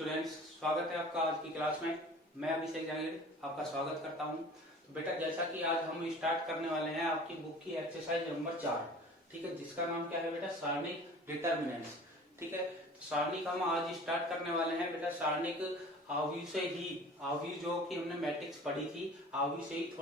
Students, स्वागत है आपका आज की क्लास में। मैं अभिषेक जागीर आपका स्वागत करता हूं। तो बेटा, जैसा कि आज हम स्टार्ट करने वाले हैं आपकी बुक की एक्सरसाइज नंबर 4, ठीक है, जिसका नाम क्या है बेटा, सारणिक डिटर्मिनेंट्स। ठीक है, तो सारणिक हम आज स्टार्ट करने वाले हैं बेटा। सारणिक आव्यूह से ही, आव्यूह जो कि हमने मैट्रिक्स पढ़ी थी, आव्यूह से ही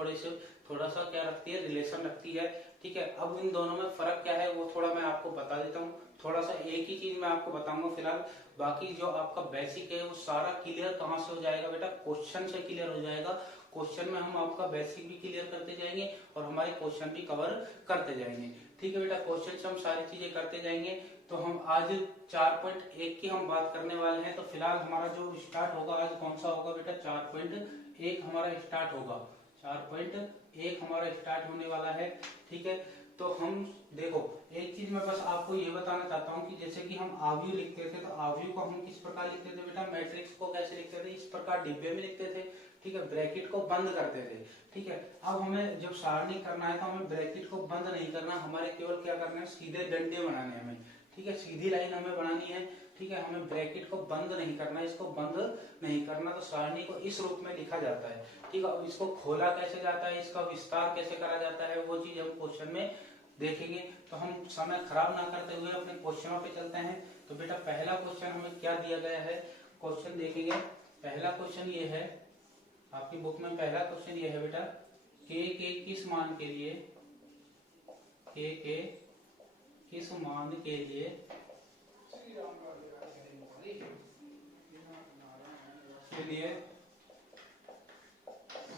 थोड़ा सा क्या रखती है, रिलेशन रखती है। ठीक है, अब इन दोनों में फर्क क्या है वो थोड़ा मैं आपको बता देता हूँ। थोड़ा सा एक ही चीज मैं आपको बताऊंगा फिलहाल, बाकी जो आपका बेसिक है वो सारा क्लियर कहाँ से हो जाएगा बेटा, क्वेश्चन से क्लियर हो जाएगा। क्वेश्चन में हम आपका बेसिक भी क्लियर करते जाएंगे और हमारे क्वेश्चन भी कवर करते जाएंगे। ठीक है बेटा, क्वेश्चन से हम सारी चीजें करते जाएंगे। तो हम आज 4.1 की हम बात करने वाले हैं। तो फिलहाल हमारा जो स्टार्ट होगा आज कौन सा होगा बेटा, 4.1 हमारा स्टार्ट होगा। 4.1 हमारा स्टार्ट होने वाला है। ठीक है, तो हम देखो, एक चीज मैं बस आपको ये बताना चाहता हूँ कि जैसे कि हम आव्यूह लिखते थे, तो आव्यूह को हम किस प्रकार लिखते थे बेटा, मैट्रिक्स को कैसे लिखते थे, इस प्रकार डिब्बे में लिखते थे। ठीक है, ब्रैकेट को बंद करते थे। ठीक है, अब हमें जब सारणी करना है तो हमें ब्रैकेट को बंद नहीं करना, हमारे केवल क्या करना है, सीधे डंडे बनाने हैं हमें। ठीक है, सीधी लाइन हमें बनानी है। ठीक है, हमें ब्रैकेट को बंद नहीं करना, इसको बंद नहीं करना। तो सारणी को इस रूप में लिखा जाता है। ठीक है, अब इसको खोला कैसे जाता है, इसका विस्तार कैसे करा जाता है, वो चीज हम क्वेश्चन में देखेंगे। तो हम समय खराब ना करते हुए अपने क्वेश्चनों पे चलते हैं। तो बेटा, पहला क्वेश्चन हमें क्या दिया गया है, क्वेश्चन देखेंगे। पहला क्वेश्चन ये है आपकी बुक में, पहला क्वेश्चन ये है बेटा, के किस मान के लिए, के किस मान के लिए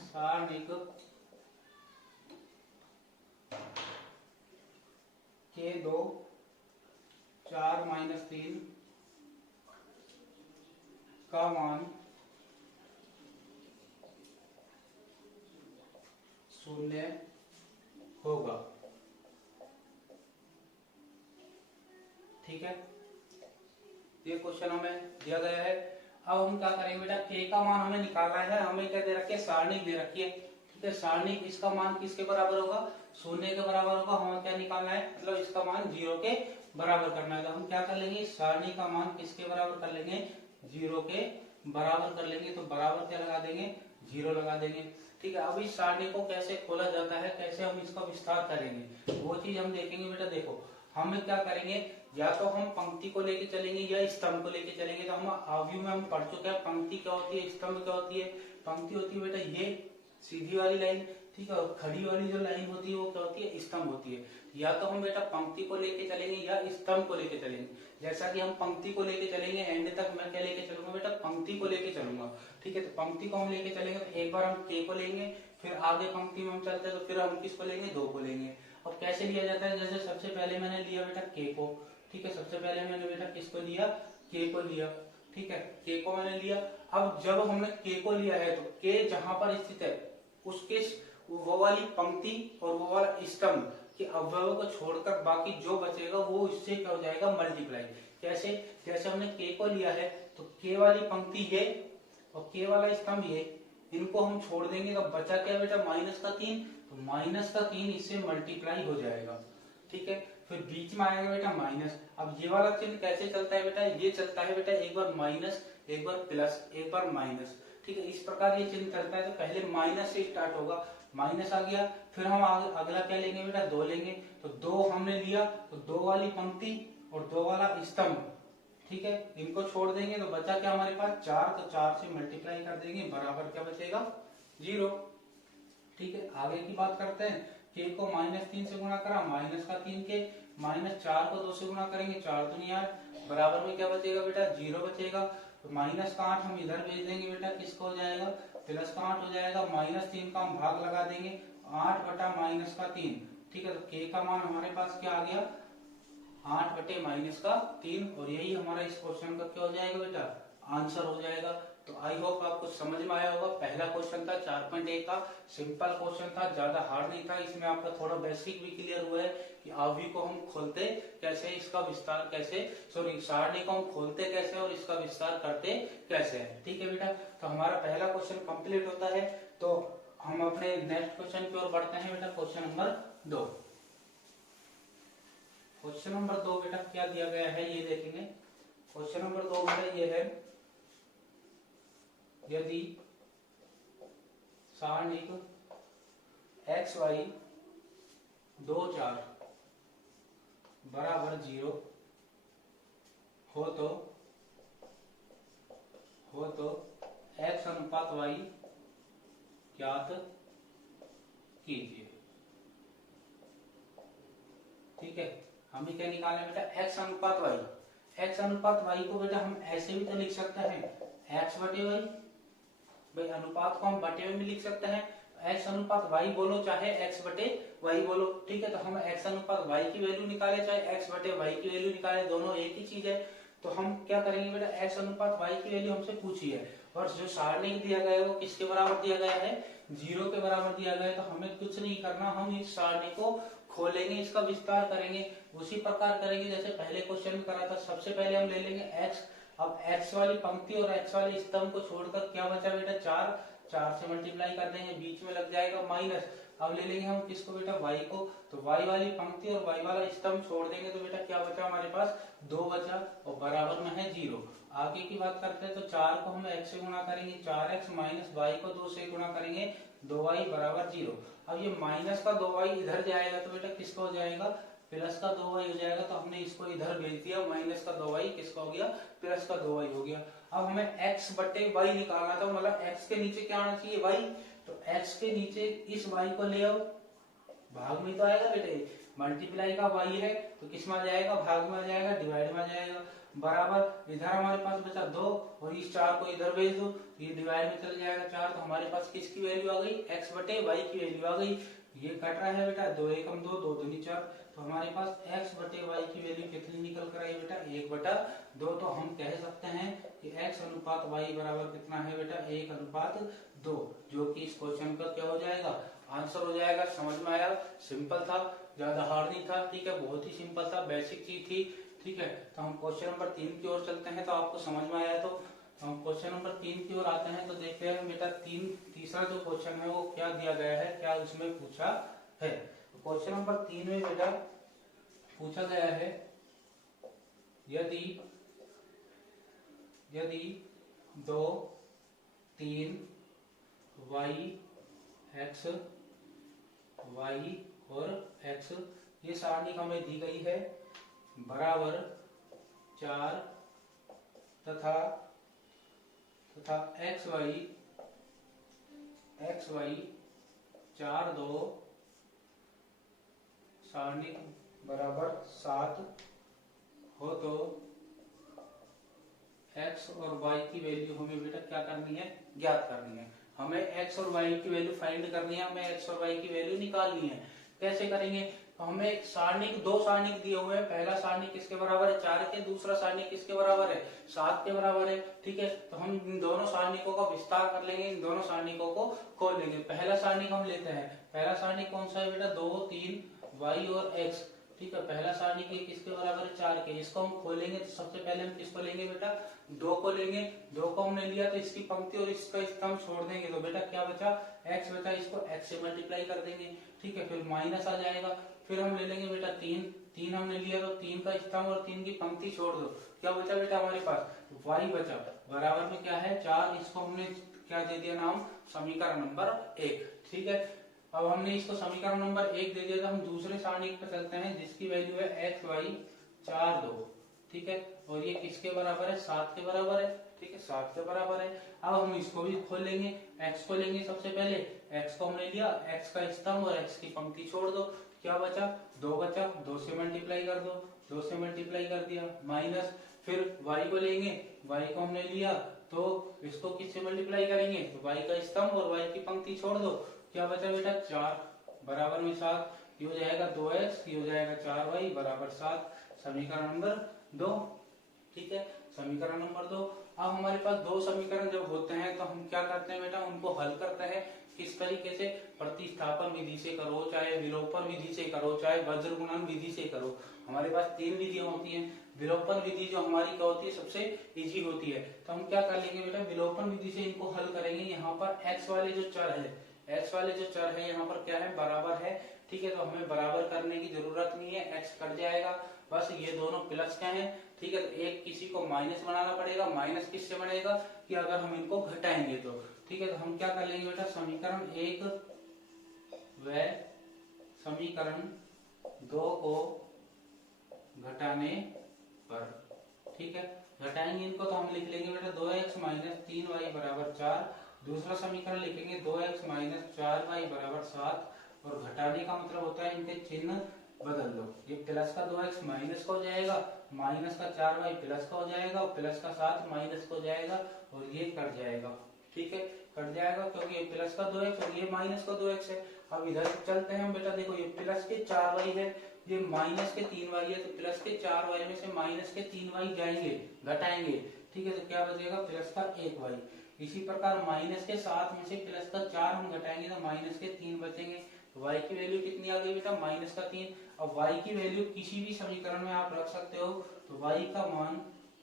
सारणिक के 2 4 - 3 का मान 0 होगा। ठीक है, ये क्वेश्चन हमें दिया गया है। अब हम क्या करेंगे बेटा, के का मान हमें निकालना है। हमें क्या दे रखी है, सारणिक दे रखी है। ठीक है, सारणिक इसका मान किसके बराबर होगा, 0 के बराबर होगा। हमें क्या निकालना है, मतलब इसका मान 0 के बराबर करना है। तो हम क्या कर लेंगे, सारणी का मान किसके बराबर कर लेंगे, 0 के बराबर कर लेंगे। तो बराबर क्या लगा देंगे, 0 लगा देंगे। ठीक है, अब इस सारणी को कैसे खोला जाता है, कैसे हम इसका विस्तार करेंगे, वो चीज हम देखेंगे बेटा। देखो, हमें क्या करेंगे, या तो हम पंक्ति को लेके चलेंगे या स्तंभ को लेके चलेंगे। तो हम आव्यूह में हम पढ़ चुके हैं, पंक्ति क्या होती है, स्तंभ क्या होती है। पंक्ति होती है बेटा ये सीधी वाली लाइन। ठीक है, और खड़ी वाली जो लाइन होती है वो क्या होती है, स्तंभ होती है। या तो हम बेटा पंक्ति को लेके चलेंगे या स्तंभ को लेके चलेंगे। जैसा कि हम पंक्ति को लेके चलेंगे, एंड तक मैं क्या लेके चलूंगा बेटा, पंक्ति को लेके चलूंगा। ठीक है, तो पंक्ति को हम लेके चलेंगे तो एक बार हम के को लेंगे, फिर आगे पंक्ति में हम चलते हैं तो फिर हम किसको लेंगे, 2 को लेंगे। अब कैसे लिया जाता है, जैसे सबसे पहले मैंने लिया बेटा के को। ठीक है, सबसे पहले मैंने बेटा किसको लिया, के को लिया। ठीक है, के को मैंने लिया। अब जब हमने के को लिया है तो के जहां पर स्थित है उसके वो वाली पंक्ति और वो वाला स्तंभ के अवयवों को छोड़कर बाकी जो बचेगा वो इससे क्या हो जाएगा, मल्टीप्लाई। कैसे, जैसे हमने के को लिया है तो के वाली पंक्ति ये और के वाला स्तंभ ये, इनको हम छोड़ देंगे तो बचा क्या बेटा, -3। तो -3 इससे मल्टीप्लाई हो जाएगा। ठीक है, फिर बीच में आएगा बेटा माइनस। अब ये वाला चिन्ह कैसे चलता है बेटा, ये चलता है बेटा एक बार माइनस, एक बार प्लस, एक बार माइनस। ठीक है, इस प्रकार ये चिन्ह चलता है। तो पहले माइनस से स्टार्ट होगा, माइनस आ गया, फिर हम अगला क्या लेंगे बेटा, 2 लेंगे। तो 2 हमने लिया तो 2 वाली पंक्ति और 2 वाला स्तंभ, ठीक है, इनको छोड़ देंगे तो बचा क्या हमारे पास, 4। तो 4 से मल्टीप्लाई कर देंगे, बराबर क्या बचेगा, 0। ठीक है, आगे की बात करते हैं। के को -3 से गुणा करा, -3 के, -4 को 2 से गुणा करेंगे, 4 दूनी 8, बराबर में क्या बचेगा बेटा, 0 बचेगा। तो -8 हम इधर भेज देंगे बेटा, किसको हो जाएगा, +8 हो जाएगा। -3 का हम भाग लगा देंगे, 8 बटा -3। ठीक है, तो के का मान हमारे पास क्या आ गया, 8 बटे -3। और यही हमारा इस क्वेश्चन का क्या हो जाएगा बेटा, आंसर हो जाएगा। तो आई होप आपको समझ में आया होगा। पहला क्वेश्चन था 4.1 का, सिंपल क्वेश्चन था, ज्यादा हार्ड नहीं था। इसमें आपका थोड़ा बेसिक भी क्लियर हुआ है कि आव्यूह को हम खोलते कैसे, इसका विस्तार कैसे, सॉरी सारणी को हम खोलते कैसे और इसका विस्तार करते कैसे है। ठीक है बेटा, तो हमारा पहला क्वेश्चन कंप्लीट होता है। तो हम अपने नेक्स्ट क्वेश्चन की ओर बढ़ते हैं बेटा, क्वेश्चन नंबर 2। क्वेश्चन नंबर 2 बेटा क्या दिया गया है ये देखेंगे। क्वेश्चन नंबर 2 बेटा ये है यदि सारणिक एक्स वाई 2 4 बराबर 0 हो तो एक्स अनुपात वाई ज्ञात कीजिए। ठीक है, हमें क्या निकालना है बेटा, एक्स अनुपात वाई। एक्स अनुपात वाई को बेटा हम ऐसे भी तो लिख सकते हैं, एक्स बटे वाई। भाई अनुपात को हम बटे में भी लिख सकते हैं, एक्स अनुपात वाई बोलो चाहे एक्स बटे वाई बोलो। ठीक है, तो हम एक्स अनुपात वाई की वैल्यू निकाले चाहे एक्स बटे वाई की वैल्यू निकाले, दोनों एक ही चीज है। तो हम क्या करेंगे बेटा, एक्स अनुपात वाई की वैल्यू हमसे पूछी है और जो सारणिक दिया गया है वो किसके बराबर दिया गया है, 0 के बराबर दिया गया है। तो हमें कुछ नहीं करना, हम इस सारणी को खोलेंगे, इसका विस्तार करेंगे, उसी प्रकार करेंगे जैसे पहले क्वेश्चन में करा था। सबसे पहले हम ले लेंगे एक्स। अब एक्स वाली पंक्ति और एक्स वाले स्तंभ को छोड़कर क्या बचा बेटा, 4 4 से मल्टीप्लाई कर देंगे, बीच में लग जाएगा माइनस। अब ले लेंगे हम किसको बेटा, वाई को। तो वाई वाली पंक्ति और वाई वाला स्तंभ छोड़ देंगे तो बेटा क्या बचा हमारे पास, 2 बचा और बराबर में है 0। आगे की बात करते हैं तो 4 को हम x से गुणा करेंगे, 4x माइनस वाई को 2 से गुणा करेंगे, 2y बराबर 0। अब ये माइनस का 2y इधर जाएगा तो बेटा किसका हो जाएगा, प्लस का 2y हो जाएगा। तो हमने इसको इधर भेज दिया, माइनस का 2y किसका हो गया, प्लस का 2y हो गया। अब हमें x बटे y निकालना था, मतलब x के नीचे क्या आना चाहिए, y। तो x के नीचे इस y को ले आओ, भाग में तो आएगा बेटे, मल्टीप्लाई का y है तो किस में आ जाएगा, भाग में आ जाएगा, डिवाइड में आ जाएगा। बराबर इधर हमारे पास बचा 2 और इस 4 को इधर भेज दो, ये डिवाइड में चल जाएगा 4। तो हमारे पास किसकी वैल्यू आ गई, x बटे y की वैल्यू आ गई। ये कट रहा है बेटा, 2 1 2 2 दूनी 4। तो हमारे पास x बटे y की वैल्यू कितनी निकल कर आई बेटा, 1/2। तो हम कह सकते हैं कि x अनुपात y बराबर कितना है बेटा, 1/2, जो कि इस क्वेश्चन का क्या हो जाएगा, आंसर हो जाएगा। समझ में आया, सिंपल था, ज्यादा हार्ड नहीं था। ठीक है, बहुत ही सिंपल था, बेसिक चीज थी। ठीक है, तो हम क्वेश्चन नंबर 3 की ओर चलते हैं। तो आपको समझ में आया तो हम क्वेश्चन नंबर 3 की ओर आते हैं। तो देखते हैं बेटा तीसरा जो क्वेश्चन है वो क्या दिया गया है, क्या उसमें पूछा है। तो क्वेश्चन नंबर 3 में बेटा पूछा गया है, यदि 2 3 y x y और x ये सारणी हमें दी गई है, बराबर 4 तथा x y 4 2 सारणी बराबर 7 हो तो x और y की वैल्यू हमें बेटा क्या करनी है, ज्ञात करनी है। हमें x और y की वैल्यू फाइंड करनी है, हमें x और y की वैल्यू निकालनी है। कैसे करेंगे, तो हमें सारणिक 2 सारणिक दिए हुए हैं। पहला सारणिक किसके बराबर है, 4 के, दूसरा सारणिक किसके बराबर है, 7 के बराबर है। ठीक है, तो हम इन दोनों सारणिकों का विस्तार कर लेंगे, इन दोनों सारणिकों को खोल लेंगे। पहला सारणिक हम लेते हैं, पहला सारणिक कौन सा है बेटा, 2 3 y और x। ठीक है, पहला सारणिक किसके बराबर है, 4 के। इसको हम खोलेंगे तो सबसे पहले हम किसको लेंगे बेटा, 2 को लेंगे। 2 को हमने लिया तो इसकी पंक्ति और इसका स्तंभ छोड़ देंगे तो बेटा क्या बचा, x बचा, इसको x से मल्टीप्लाई कर देंगे। ठीक है, फिर माइनस आ जाएगा। फिर हम ले लेंगे बेटा 3 हमने लिया तो 3 का स्तंभ और 3 की पंक्ति छोड़ दो, क्या बचा बेटा हमारे पास, y बचा, बराबर में क्या है 4। इसको हमने क्या दे दिया नाम, समीकरण नंबर 1। ठीक है, अब हमने इसको समीकरण नंबर 1 दे दिया तो हम दूसरे सारणिक पर चलते हैं जिसकी वैल्यू है x y 4 2। ठीक है, और ये किसके बराबर है, 7 के बराबर है। ठीक है, 7 के बराबर है। अब हम इसको भी खोल लेंगे, x को लेंगे सबसे पहले, x को हमने लिया, x का स्तंभ और x की पंक्ति छोड़ दो, क्या बचा, 2 बचा, 2 से मल्टीप्लाई कर दो, 2 से मल्टीप्लाई कर दिया, माइनस। फिर y को लेंगे, y को हमने लिया तो इसको किससे मल्टीप्लाई करेंगे, तो y का स्तंभ और y की पंक्ति छोड़ दो, क्या बचा बेटा 4 बराबर में 7। ये हो जाएगा 2x, ये हो जाएगा 4y बराबर 7, समीकरण नंबर 2। ठीक है, समीकरण नंबर 2। अब हमारे पास 2 समीकरण जब होते हैं तो हम क्या करते हैं बेटा, उनको हल करते हैं। किस तरीके से, प्रतिस्थापन विधि से करो, चाहे विलोपन विधि से करो, चाहे वज्र गुणन विधि से करो। हमारे पास 3 विधियां होती हैं। विलोपन विधि जो हमारी क्या होती है, सबसे इजी होती है। तो हम क्या कर लेंगे बेटा, विलोपन विधि से इनको हल करेंगे। यहाँ पर x वाले जो चर है यहाँ पर क्या है, बराबर है। ठीक है, तो हमें बराबर करने की जरूरत नहीं है, x कट जाएगा। बस ये दोनों प्लस के हैं, ठीक है। तो एक किसी को माइनस बनाना पड़ेगा। माइनस किससे बनेगा कि अगर हम इनको घटाएंगे तो, ठीक है। तो हम क्या कर लेंगे बेटा, समीकरण 1 व समीकरण 2 को घटाने पर, ठीक है, घटाएंगे इनको तो हम लिख लेंगे बेटा 2x माइनस 3y बराबर 4। दूसरा समीकरण लिखेंगे 2x माइनस 4y बराबर 7। और घटाने का मतलब होता है इनके चिन्ह बदल दो। ये प्लस का 2x माइनस का हो जाएगा, माइनस का 4y प्लस का हो जाएगा, और प्लस का 7 माइनस का हो जाएगा, और ये कट जाएगा, ठीक है, कट जाएगा क्योंकि ये प्लस का 2x और ये माइनस का 2x है। अब इधर चलते हैं हम बेटा, देखो ये प्लस के 4y है, ये माइनस के 3y है, तो प्लस के 4y में से माइनस के 3y जाएंगे, घटाएंगे, ठीक है। तो क्या बचेगा, प्लस का 1y। इसी प्रकार माइनस के 7 में से प्लस का 4 हम घटाएंगे तो माइनस के 3 बचेंगे। तो y की वैल्यू कितनी आ गई बेटा, माइनस का 3। अब y की वैल्यू किसी भी समीकरण में आप रख सकते हो। तो y का मान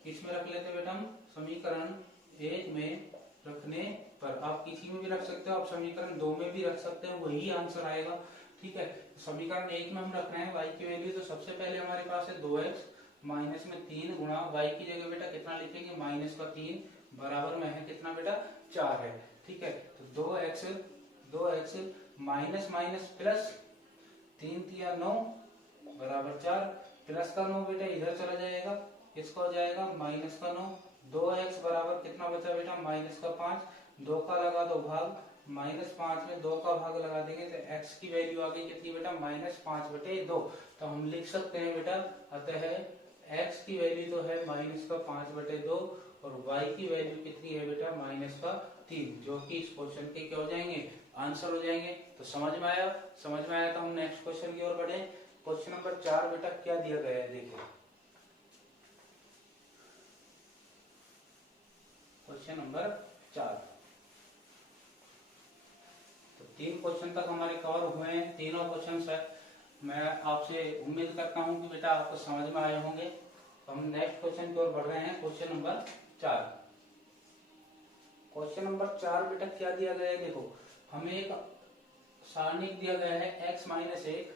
किसमें रख लेते हैं बेटा हम, समीकरण 1 में रखने पर। आप किसी में भी रख सकते हो, आप समीकरण 2 में भी रख सकते हो, वही आंसर आएगा, ठीक है। समीकरण 1 में हम रख रहे हैं y की वैल्यू, तो सबसे पहले हमारे पास है 2x माइनस में 3 गुणा y की जगह बेटा कितना लिखेंगे, माइनस का 3 बराबर में है कितना बेटा, 4 है, ठीक है। तो 2x माइनस माइनस प्लस 3 तिया 9 बराबर 4, प्लस का 9 बेटा इधर चला जाएगा, इसका हो जाएगा माइनस का 9। 2x बराबर कितना बचा बेटा, माइनस का 5। 2 का लगा दो भाग, माइनस 5 में 2 का भाग लगा देंगे तो x की वैल्यू आ गई कितनी बेटा, माइनस 5/2। तो हम लिख सकते हैं बेटा, अतः x की वैल्यू तो है माइनस का 5/2 और y की वैल्यू कितनी है बेटा, माइनस का 3, जो कि इस क्वेश्चन के क्या हो जाएंगे, आंसर हो जाएंगे। तो समझ में आया, समझ में आया तो हम नेक्स्ट क्वेश्चन की ओर बढ़े। क्वेश्चन नंबर 4 बेटा क्या दिया गया है, देखिए क्वेश्चन नंबर 4। तो 3 क्वेश्चन तक हमारे कवर हुए हैं, तीनों क्वेश्चन है। मैं आपसे उम्मीद करता हूं कि बेटा आपको समझ में आए होंगे। तो हम नेक्स्ट क्वेश्चन की ओर बढ़ रहे हैं, क्वेश्चन नंबर 4। क्वेश्चन नंबर 4 बेटा क्या दिया गया है, देखो हमें एक सारणी दिया गया है x माइनस 1,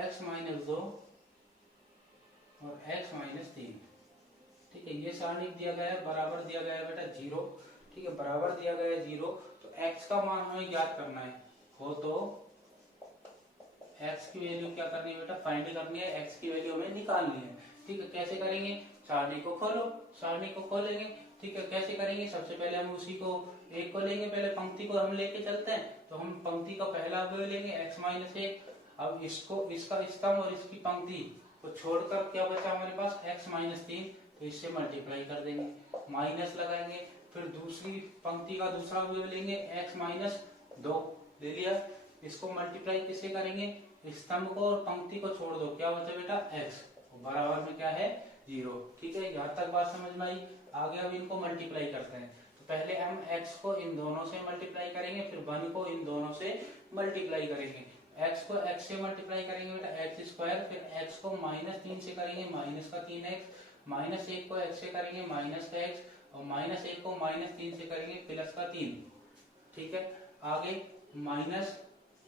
x माइनस 2 और x माइनस 3, ठीक है। ये सारणी दिया गया है, बराबर दिया गया है बेटा 0, ठीक है, बराबर दिया गया है 0। तो x का मान हमें ज्ञात करना है, हो तो x की वैल्यू क्या करनी है बेटा, फाइंड करनी है, x की वैल्यू हमें निकालनी है, ठीक है। कैसे करेंगे, सारणी को खोलो, सारणी को खोलेंगे, ठीक है। कैसे करेंगे, सबसे पहले हम उसी को एक को लेंगे, पहले पंक्ति को हम लेके चलते हैं। तो हम पंक्ति का पहला अवयव लेंगे x माइनस 1। अब इसको, इसका स्तंभ और इसकी पंक्ति को छोड़कर क्या बचा हमारे पास, x माइनस 3, तो इससे मल्टीप्लाई कर देंगे, माइनस लगाएंगे। फिर दूसरी पंक्ति का दूसरा अवयव लेंगे x माइनस 2, ले लिया, इसको मल्टीप्लाई किससे करेंगे, स्तंभ को और पंक्ति को छोड़ दो, क्या बचा बेटा x, बराबर में क्या है 0, ठीक है। यहाँ तक बात समझ में आई। आगे अब इनको मल्टीप्लाई करते हैं। तो पहले हम x को इन दोनों से मल्टीप्लाई करेंगे, फिर 1 को इन दोनों से मल्टीप्लाई करेंगे। x को x से मल्टीप्लाई करेंगे बेटा x स्क्वायर, फिर x को माइनस 3 से करेंगे माइनस का 3x, माइनस 1 को x से करेंगे माइनस का x, और माइनस 1 को माइनस 3 से करेंगे प्लस का 3, ठीक है। आगे माइनस,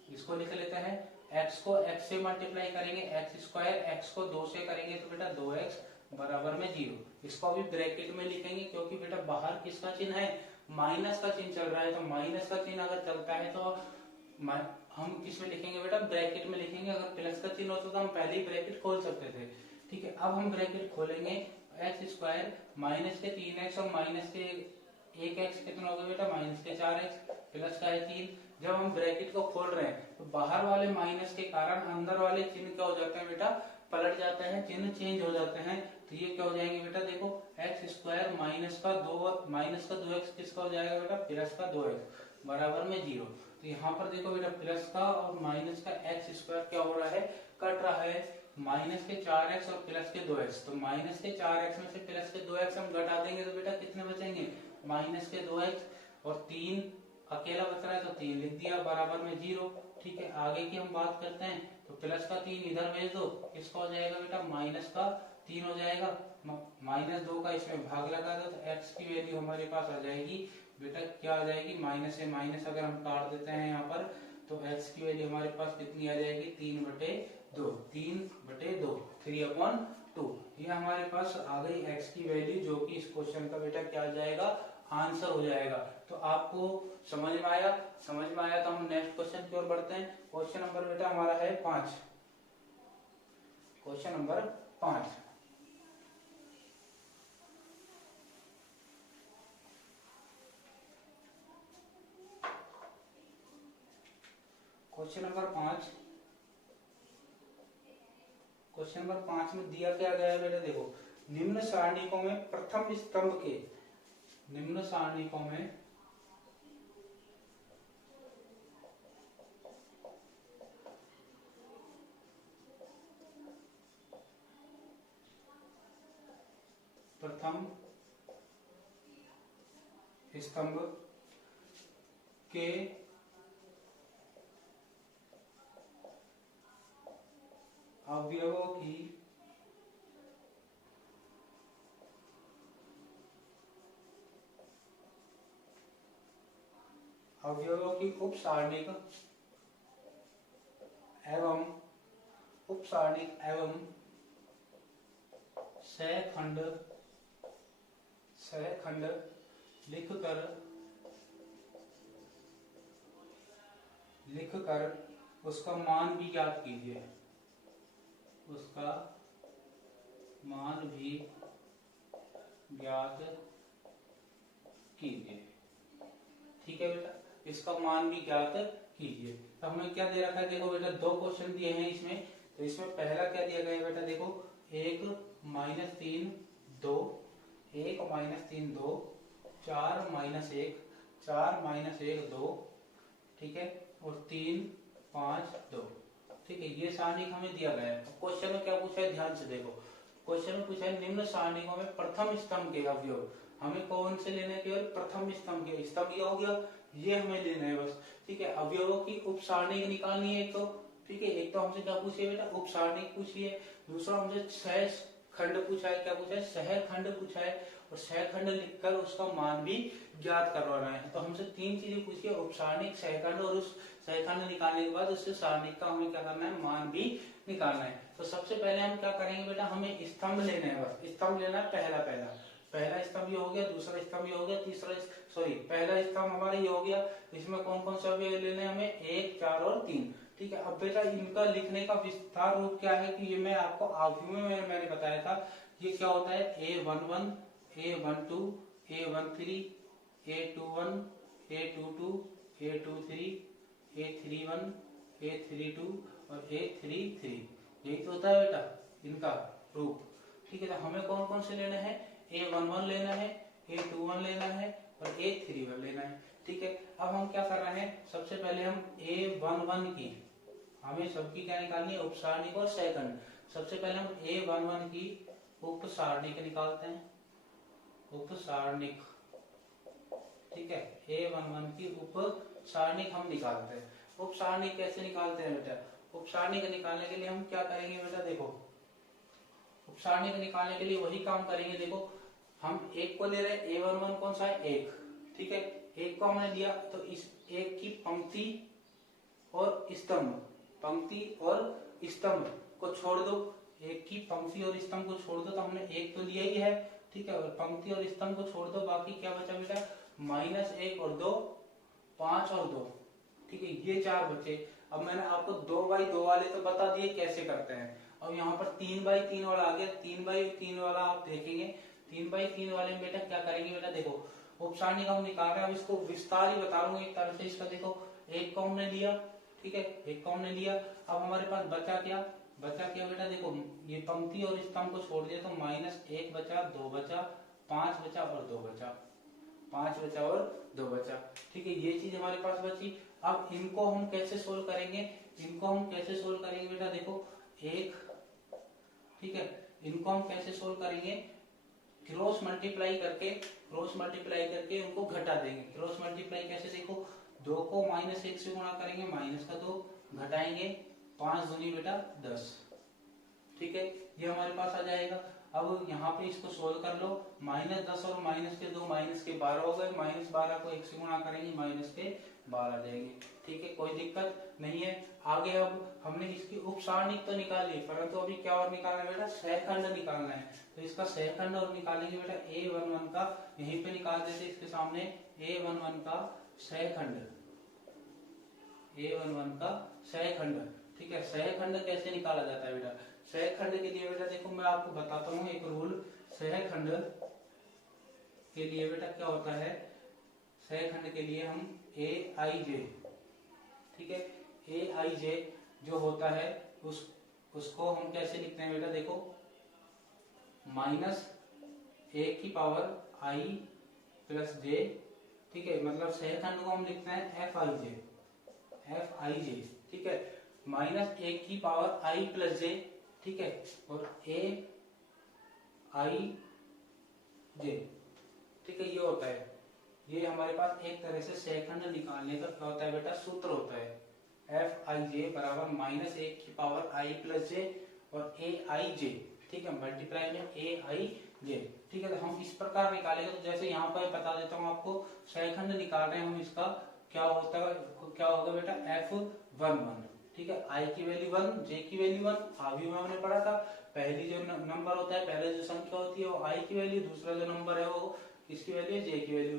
इसको लिख लेते हैं, x को x से मल्टीप्लाई करेंगे x स्क्वायर, x को 2 से करेंगे तो बेटा 2x बराबर में 0। इसको अभी ब्रैकेट में लिखेंगे क्योंकि बेटा बाहर किसका चिन्ह है, माइनस का चिन्ह चल रहा है। तो माइनस का चिन्ह अगर चलता है तो हम किसमें लिखेंगे बेटा, ब्रैकेट में लिखेंगे। अगर प्लस का चिन्ह होता तो हम पहले ही ब्रैकेट खोल सकते थे, ठीक है। अब हम ब्रैकेट खोलेंगे, x स्क्वायर माइनस के 3x और माइनस के 1x कितना हो गया बेटा, माइनस के 4x, प्लस का है 3। जब हम ब्रैकेट को खोल रहे हैं तो बाहर वाले माइनस के कारण अंदर वाले चिन्ह क्या हो जाते हैं बेटा, पलट जाते हैं, चिन्ह चेंज हो जाते हैं। तो ये क्या हो जाएंगे बेटा, देखो x स्क्वायर माइनस का 2x किसका हो जाएगा बेटा, प्लस का 2x बराबर में 0। तो यहाँ पर देखो बेटा प्लस का और माइनस का x स्क्वायर क्या हो रहा है, कट रहा है। माइनस के 4x और प्लस के 2x, तो माइनस के 4x में से प्लस के 2x हम घटा देंगे तो बेटा कितने बचेंगे, माइनस के 2x, और 3 अकेला बच रहा है तो 3 लिख दिया, बराबर में 0, ठीक है। आगे की हम बात करते हैं, तो प्लस का 3 इधर भेज दो, किसका हो जाएगा बेटा, माइनस का 3 हो जाएगा, माइनस 2 का इसमें भाग लगा दो, तो x की वैल्यू हमारे पास आ जाएगी बेटा, क्या आ जाएगी, माइनस से माइनस अगर हम काट देते हैं यहाँ पर, तो x की वैल्यू हमारे पास कितनी आ जाएगी, 3/2 2, 3/2, 3/2। ये हमारे पास आ गई x की वैल्यू, जो कि इस क्वेश्चन का बेटा क्या आ जाएगा, आंसर हो जाएगा। तो आपको समझ में आया? समझ में आया तो हम नेक्स्ट क्वेश्चन की ओर बढ़ते हैं। क्वेश्चन नंबर बेटा हमारा है 5। Question number 5। Question number 5। Question number 5 में दिया क्या गया है बेटा, देखो, निम्न सारणिकों में प्रथम स्तंभ के, निम्न सारणिकों में प्रथम स्तंभ के अवयवों की उप सारणिक एवं सहखंड लिखकर उसका मान भी ज्ञात कीजिए, उसका मान भी ज्ञात कीजिए। ठीक है बेटा, इसका मान भी ज्ञात कीजिए। तो हमें क्या दे रखा है, देखो बेटा 2 क्वेश्चन दिए हैं इसमें। तो इसमें पहला क्या दिया गया है बेटा, देखो 1 - 3 2, 1 - 3 2, 4 - 1 4 - 1 2, ठीक है, और 3 5 2। ठीक है, ये सारणिक हमें दिया गया है। तो क्वेश्चन में क्या पूछा है, ध्यान से देखो। क्वेश्चन में पूछा है निम्न सारणिकों में प्रथम स्तंभ के अवयव, हमें कौन से लेने, केवल प्रथम स्तंभ के। स्तंभ ये हो गया, ये हमें लेना है बस। ठीक है, अवयवों की उप सारणिक निकालनी है एक तो। ठीक है, एक तो हमसे क्या पूछिए बेटा, उप सारणिक पूछिए। दूसरा हमसे सहखंड पूछा है, क्या पूछा है, सहखंड पूछा है। और सहखंड लिखकर उसका मान भी ज्ञात करवाना है। तो हमसे 3 चीजें पूछी है, उप सारणिक, सहखंड, और उस सहखंड निकालने के बाद उससे सारणिक का हमें क्या करना है, मान भी निकालना है। तो सबसे पहले हम क्या करेंगे बेटा, हमें स्तंभ लेना है, बस स्तंभ लेना है। पहला स्तंभ ये हो गया, दूसरा स्तंभ ये हो गया, पहला स्तंभ हमारा ये हो गया। इसमें कौन कौन से अवयव लेने हैं हमें, 1 4 और 3। ठीक है, अब बेटा इनका लिखने का विस्तार रूप क्या है, कि ये मैं आपको आव्यूह में मैंने बताया था। ये क्या होता है, A11 A12 A13 A21 A22 A23 A31 A32 और A33। यही तो होता है बेटा इनका रूप। ठीक है, तो हमें कौन कौन से लेना है, A11 लेना है, A21 लेना है और A31 लेना है। ठीक है, अब हम क्या कर रहे हैं, सबसे पहले हम A11 की, हमें सबकी क्या निकालनी है, उप सारणिक और सहखंड। सबसे पहले हम A11 की उप सारणिक निकालते हैं, उप सारणिक। ठीक है, A11 की उप सारणिक हम निकालते हैं। उप सारणिक कैसे निकालते हैं बेटा, उप सारणिक निकालने के लिए हम क्या करेंगे बेटा, देखो उप सारणिक निकालने के लिए वही काम करेंगे। देखो हम एक को ले रहे हैं, A11 कौन सा है, 1। ठीक है, एक को हमने लिया, तो इस एक की पंक्ति और स्तंभ, पंक्ति और स्तंभ को छोड़ दो। एक की पंक्ति और स्तंभ को छोड़ दो, तो हमने एक तो लिया ही है। ठीक है, और पंक्ति और स्तंभ को छोड़ दो, बाकी क्या बचा बेटा, -1 और 2, 5 और 2। ठीक है, ये 4 बचे। अब मैंने आपको 2x2 वाले तो बता दिए कैसे करते हैं। अब यहाँ पर 3x3 वाला आ गया। 3x3 वाला आप देखेंगे, 3x3 वाले में बेटा क्या करेंगे बेटा, देखो उप सारणिक हम निकाल रहे हैं। अब इसको विस्तार ही बता रहा हूँ एक तरह से इसका। देखो एक को हमने लिया, ठीक है, एक को हमने लिया। अब हमारे पास बचा क्या बेटा, देखो ये पंक्ति और स्तंभ को छोड़ दिया, तो -1 बचा, 2 बचा, 5 बचा और 2 बचा, 5 बचा और 2 बचा। ठीक है, ये चीज हमारे पास बची। अब इनको हम कैसे सोल्व करेंगे, बेटा, देखो एक, ठीक है, इनको हम कैसे सोल्व करेंगे, क्रॉस मल्टीप्लाई करके उनको घटा देंगे। क्रॉस मल्टीप्लाई कैसे, देखो 2 को -1 से गुणा करेंगे, -2 घटाएंगे, 5 दूनी बेटा 10। ठीक है, ये हमारे पास आ जाएगा। अब यहाँ पे इसको सोल्व कर लो, -10 और -2 -12 हो गए। -12 को 1 से गुणा करेंगे, -12 आ जाएंगे। ठीक है, कोई दिक्कत नहीं है। आगे अब हमने इसकी उपसारणिक तो निकाली, परंतु अभी क्या और निकालना है बेटा, सहखंड निकालना है। तो इसका सहखंड और निकालेंगे बेटा A11 का, यहीं पे निकाल देते इसके सामने A11 का सहखंड, A11 का सहखंड। ठीक है, सहखंड कैसे निकाला जाता है बेटा, सहखंड के लिए बेटा देखो मैं आपको बताता हूँ एक रूल। सहखंड के लिए बेटा क्या होता है, सहखंड के लिए हम Aij, ठीक है, Aij जो होता है उसको हम कैसे लिखते हैं बेटा, देखो माइनस ए की पावर i प्लस जे, ठीक है, मतलब सहखंड को हम लिखते हैं Fij, ठीक है, माइनस ए की पावर i प्लस जे, ठीक है, और Aij, ठीक है, ये होता है, ये हमारे पास एक तरह से सहखंड निकालने का क्या होता है बेटा, सूत्र होता है। Fij बराबर माइनस ए की पावर i प्लस जे और Aij, ठीक है, मल्टीप्लाई में Aij, ठीक है। तो हम इस प्रकार निकालेंगे, तो जैसे यहाँ पर बता देता हूँ आपको, सहखंड निकाल रहे हैं हम, इसका क्या होता है, क्या होगा बेटा F11, ठीक है, i की वैल्यू 1, j की वैल्यू 1, अभी में हमने पढ़ा था, पहली जो नंबर होता है, पहले जो संख्या होती है वो i की वैल्यू, दूसरा जो नंबर है वो किसकी वैल्यू है, j की वैल्यू,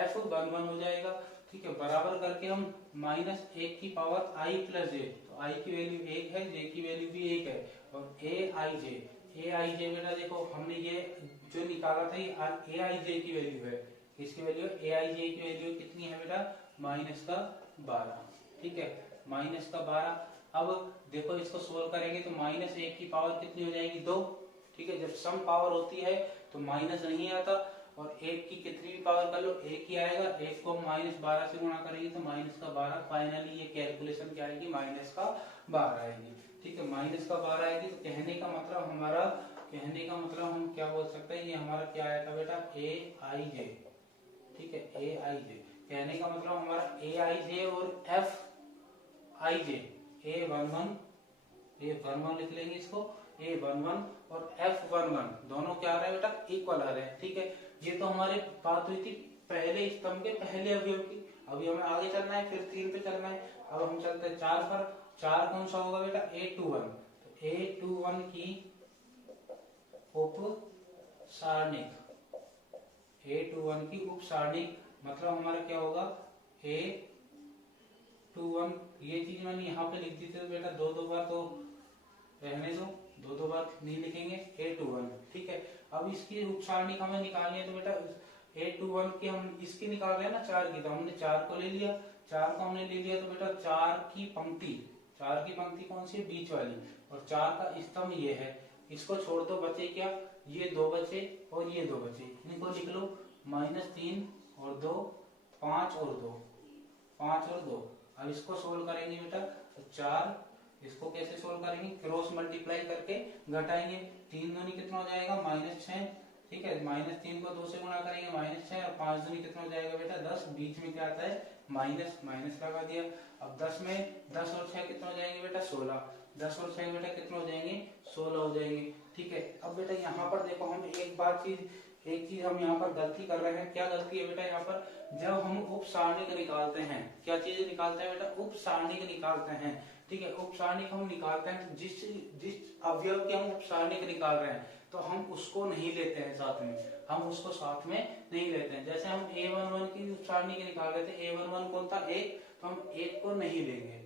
F11 हो जाएगा, ठीक है, बराबर करके हम माइनस एक की पावर i प्लस जे, तो i की वैल्यू 1 है, j की वैल्यू भी 1 है, और Aij बेटा देखो हमने ये जो निकाला था ये Aij की वैल्यू है, इसकी वैल्यू Aij की वैल्यू कितनी है बेटा, माइनस का 12, ठीक है, माइनस का 12। अब देखो इसको सोल्व करेंगे तो माइनस एक की पावर कितनी हो जाएगी, 2, ठीक है, जब सम पावर होती है तो माइनस नहीं आता, और एक की कितनी भी पावर कर लो एक ही आएगा, एक को माइनस 12 से गुणा करेंगे तो माइनस का 12, फाइनली ये कैलकुलेशन क्या आएगी, माइनस का 12 आएगी, ठीक है, माइनस का 12 आएगी। तो कहने का मतलब हम क्या बोल सकते हैं, ये हमारा क्या आएगा बेटा Aij, ठीक है, Aij, कहने का मतलब हमारा Aij और Fij, A11 लिख लेंगे इसको, A11 और F11 दोनों क्या आ रहे हैं बेटा, इक्वल आ रहे हैं, ठीक है। ये तो हमारी बात हुई थी पहले स्तंभ के पहले अवयव की, अभी हमें आगे चलना है, फिर 3 पे चलना है। अब हम चलते हैं 4 पर, 4 कौन सा होगा बेटा, A21, तो A21 की उपसारणिक, A21 की उपसारणिक मतलब हमारा क्या होगा, A21, ये चीज मैंने यहाँ पे लिख दी थी बेटा, दो बार तो रहने दो, दो बार नहीं लिखेंगे, A21, ठीक है। अब इसकी उपसारणिक हमें निकालनी है, तो बेटा A21 की हम इसकी निकाल रहे हैं ना 4 की, तो हमने 4 को ले लिया, 4 को हमने ले लिया, तो बेटा 4 की पंक्ति कौन सी है, बीच वाली, और 4 का स्तंभ ये है, इसको छोड़ दो, बचे क्या, ये 2 बचे और ये 2 बचे, इनको लिख लो -3 और 2, 5 और 2। अब इसको सोल्व करेंगे बेटा, तो 4, इसको कैसे सोल्व करेंगे, क्रॉस मल्टीप्लाई करके घटाएंगे, 3 दूनी कितना हो जाएगा, -6, ठीक है, -3 को 2 से गुणा करेंगे -6, और 5 दूनी कितना हो जाएगा बेटा 10, बीच में क्या आता है माइनस लगा दिया। अब 10 में 10 और 6 कितना हो जाएंगे बेटा 16, 10 और 6 बेटा कितना हो जाएंगे 16 हो जाएंगे, ठीक है। अब बेटा यहाँ पर देखो हम एक चीज हम यहाँ पर गलती कर रहे हैं, क्या गलती है बेटा, यहाँ पर जब हम उपसारणिक निकालते हैं, क्या चीज निकालते हैं बेटा, उपसारणिक निकालते हैं, ठीक है, उपसारणिक हम निकालते हैं, जिस अवयव की हम उपसारणिक निकाल रहे हैं तो हम उसको नहीं लेते हैं साथ में, नहीं लेते हैं। जैसे हम A11 की उपसारणिक निकाल रहे थे, A11 कौन था, 1, तो हम 1 को नहीं लेंगे,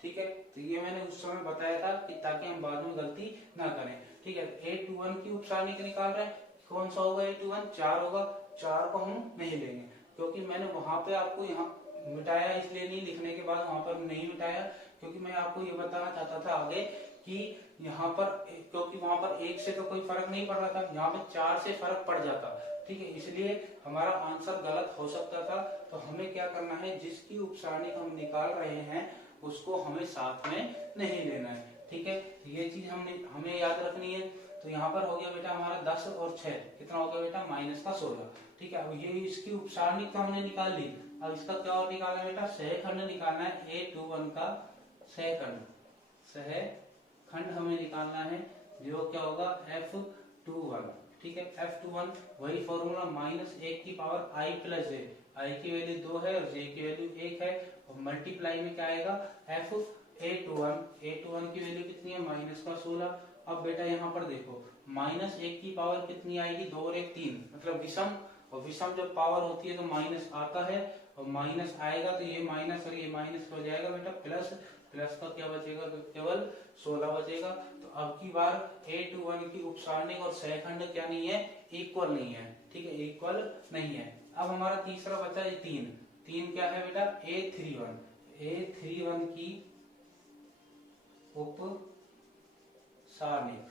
ठीक है, तो ये मैंने उस समय बताया था कि ताकि हम बाद में गलती ना करें, ठीक है। A21 की उपसारणिक निकाल रहे हैं, कौन सा होगा A21, 4 होगा, 4 को हम नहीं लेंगे, क्योंकि मैंने वहां पे आपको यहाँ मिटाया, इसलिए नहीं, लिखने के बाद वहां पर नहीं मिटाया, क्योंकि मैं आपको ये बताना चाहता था आगे कि यहाँ पर, क्योंकि वहां पर 1 से तो कोई फर्क नहीं पड़ रहा था, यहाँ पर 4 से फर्क पड़ जाता, ठीक है, इसलिए हमारा आंसर गलत हो सकता था। तो हमें क्या करना है, जिसकी उपसारणिक हम निकाल रहे हैं उसको हमें साथ में नहीं लेना है, ठीक है, ये चीज हमें याद रखनी है। तो यहाँ पर हो गया बेटा हमारा 10 और 6 कितना हो गया बेटा -16, ठीक है। अब ये इसकी उपसारणिक तो हमने निकाल ली, अब इसका क्या और निकालना है बेटा, सहखंड निकालना है, A21 का सहखंड हमें निकालना है, जो क्या होगा F21, ठीक है, F21 वही फॉर्मूला, -1 की पावर i प्लस जे, आई की वैल्यू 2 है और जे की वैल्यू 1 है, और मल्टीप्लाई में क्या आएगा a21 की वैल्यू कितनी है माइनस का 16। अब बेटा यहाँ पर देखो माइनस 1 की पावर कितनी आएगी 2 और 1 3, मतलब विषम, और विषम जब पावर होती है तो माइनस आता है, और माइनस आएगा तो ये माइनस और ये माइनस हो जाएगा बेटा प्लस, प्लस का क्या बचेगा केवल 16 बचेगा। तो अब की बार a21 की उपसारणिक और सहखंड क्या नहीं है, इक्वल नहीं है, ठीक है, इक्वल नहीं है। अब हमारा तीसरा बचा है 3 क्या है बेटा a31 की उपसारणिक,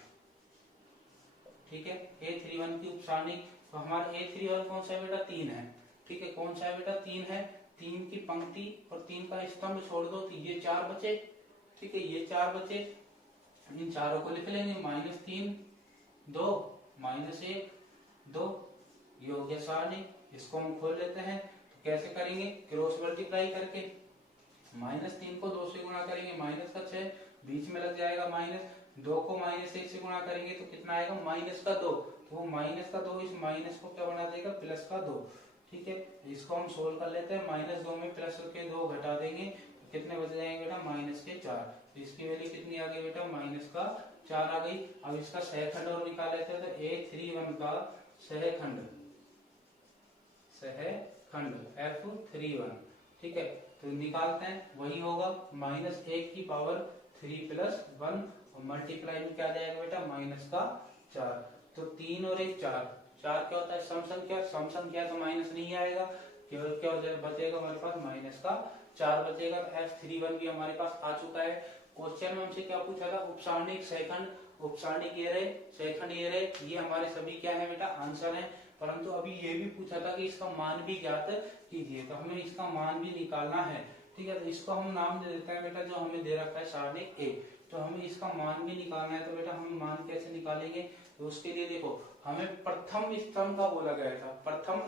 ठीक है, a31 की उपसारणिक। तो हमारा a31 कौन सा है बेटा 3 है, ठीक है, कौन सा है बेटा 3 है, 3 की पंक्ति और 3 का स्तंभ छोड़ दो तो ये 4 बचे, ठीक है, ये 4 बचे, इन चारों को लिख लेंगे -3 2 -1 2, ये हो गया सारणिक। इसको हम खोल लेते हैं, तो कैसे करेंगे, क्रॉस मल्टीप्लाई करके, -3 को 2 से गुणा करेंगे माइनस का 6, बीच में लग जाएगा माइनस, 2 को -1 से गुणा करेंगे तो कितना आएगा माइनस का 2, तो वो माइनस का 2 इस माइनस को क्या बना देगा प्लस का 2, ठीक है। इसको हम सोल्व कर लेते हैं, -2 में प्लस के 2 घटा देंगे तो कितने बच जाएंगे बेटा -4, तो इसकी वैल्यू कितनी आ गई बेटा -4 आ गई। अब इसका सहखंड और निकाल लेते हैं, तो a31 का सहखंड F31, ठीक है, तो निकालते हैं, वही होगा -1 की पावर 3 + 1 और मल्टीप्लाई में क्या जाएगा बेटा -4, तो 3 और 1 4, 4 क्या होता है सम संख्या तो माइनस नहीं आएगा, केवल क्या बचेगा हमारे पास -4 बचेगा। तो F31 भी हमारे पास आ चुका है। क्वेश्चन में हमसे क्या पूछा था, उपसारणिक सहखंड, उपसारणिक ये रहे, सहखंड ये रहे, ये हमारे सभी क्या है बेटा आंसर है। परंतु अभी ये भी पूछा था कि इसका मान भी ज्ञात कीजिए, तो हमें इसका मान भी निकालना है, ठीक है। तो इसको हम नाम दे देते हैं बेटा, जो हमें दे रखा है सारणिक ए, तो हमें इसका मान भी निकालना है। तो बेटा हम मान कैसे निकालेंगे, तो उसके लिए देखो हमें प्रथम स्तंभ का बोला गया था, प्रथम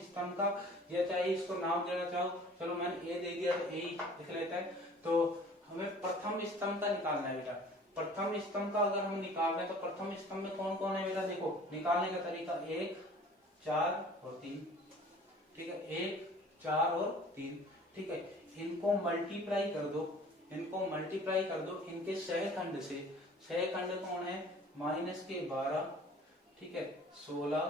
स्तंभ का, या चाहे इसको नाम देना चाहो, चलो मैंने ए दे दिया तो ए लिख लेते हैं। तो हमें प्रथम स्तंभ का निकालना है बेटा, प्रथम स्तंभ का अगर हम निकाल रहे हैं तो प्रथम स्तंभ में कौन कौन है बेटा, देखो निकालने का तरीका 1 4 और 3, ठीक है, 1 4 और 3, ठीक है, इनको मल्टीप्लाई कर दो, इनके सहखंड से, सहखंड कौन है -12, ठीक है, 16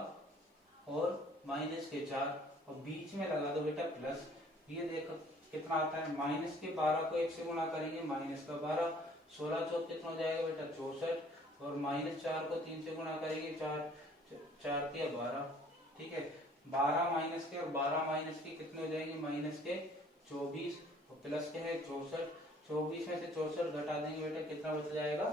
और -4, और बीच में लगा दो बेटा प्लस। ये देखो कितना आता है, -12 को 1 से गुणा करेंगे -12, 16 चौक कितना हो जाएगा बेटा 64, और -4 को 3 से गुणा करेंगे 4 4 के 12, ठीक है, 12 माइनस के और 12 माइनस के कितने हो जाएंगे -24, और प्लस के है 64, 24 में से 64 घटा देंगे बेटा कितना बच जाएगा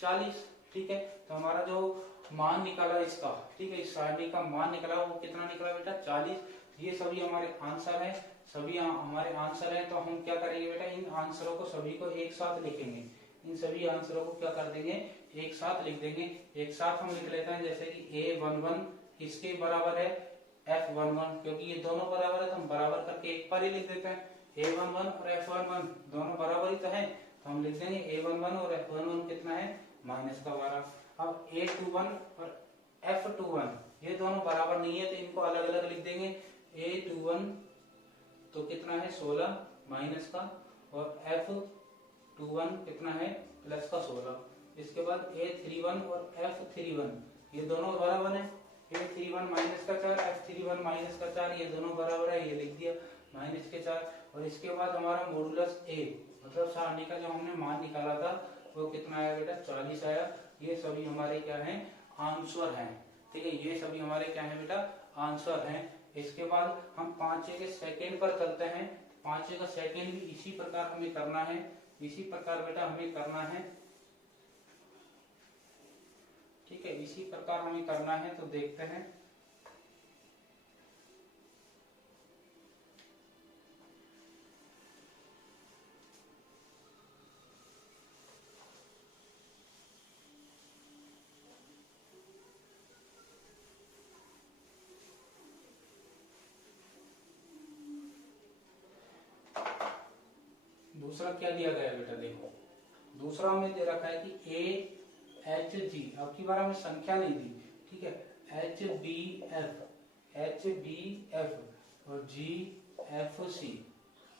40, ठीक है। तो हमारा जो मान निकाला इसका, ठीक है, इस सारणी का मान निकला वो कितना निकला बेटा 40। ये सभी हमारे आंसर है, सभी हमारे आंसर है। तो हम क्या करेंगे बेटा, इन आंसरों को सभी को एक साथ लिखेंगे, इन सभी आंसरों को क्या कर देंगे एक साथ लिख देंगे। एक साथ हम लिख लेते हैं, जैसे कि A11 किसके बराबर है F11, क्योंकि ये दोनों बराबर है तो हम बराबर करके एक बार ही लिख देते हैं। A11 और F11 दोनों बराबर ही तो है, तो हम लिख देंगे A11 और F11 कितना है -12। अब A21 और F21 ये दोनों बराबर नहीं है तो इनको अलग अलग लिख देंगे। A21 तो कितना है 16 माइनस का, और F21 कितना है प्लस का 16। इसके बाद A31 और F31 ये दोनों बराबर है, A31 माइनस का 4 F31 माइनस का 4 ये दोनों बराबर है, ये लिख दिया -4। और इसके बाद हमारा मॉडुलस A मतलब सारणी का जो हमने मान निकाला था वो कितना आया बेटा 40 आया। ये सभी हमारे क्या हैं आंसर हैं, ठीक है, ये सभी हमारे क्या है बेटा आंसर हैं। इसके बाद हम 5 के सेकंड पर चलते हैं। 5 का सेकंड भी इसी प्रकार हमें करना है, इसी प्रकार बेटा हमें करना है, ठीक है, इसी प्रकार हमें करना है। तो देखते हैं दूसरा क्या दिया गया बेटा, देखो दूसरा हमें दे रखा है कि AHG, अब की बार हमें संख्या नहीं दी, ठीक है, HBF एच बी एफ और जी एफ सी,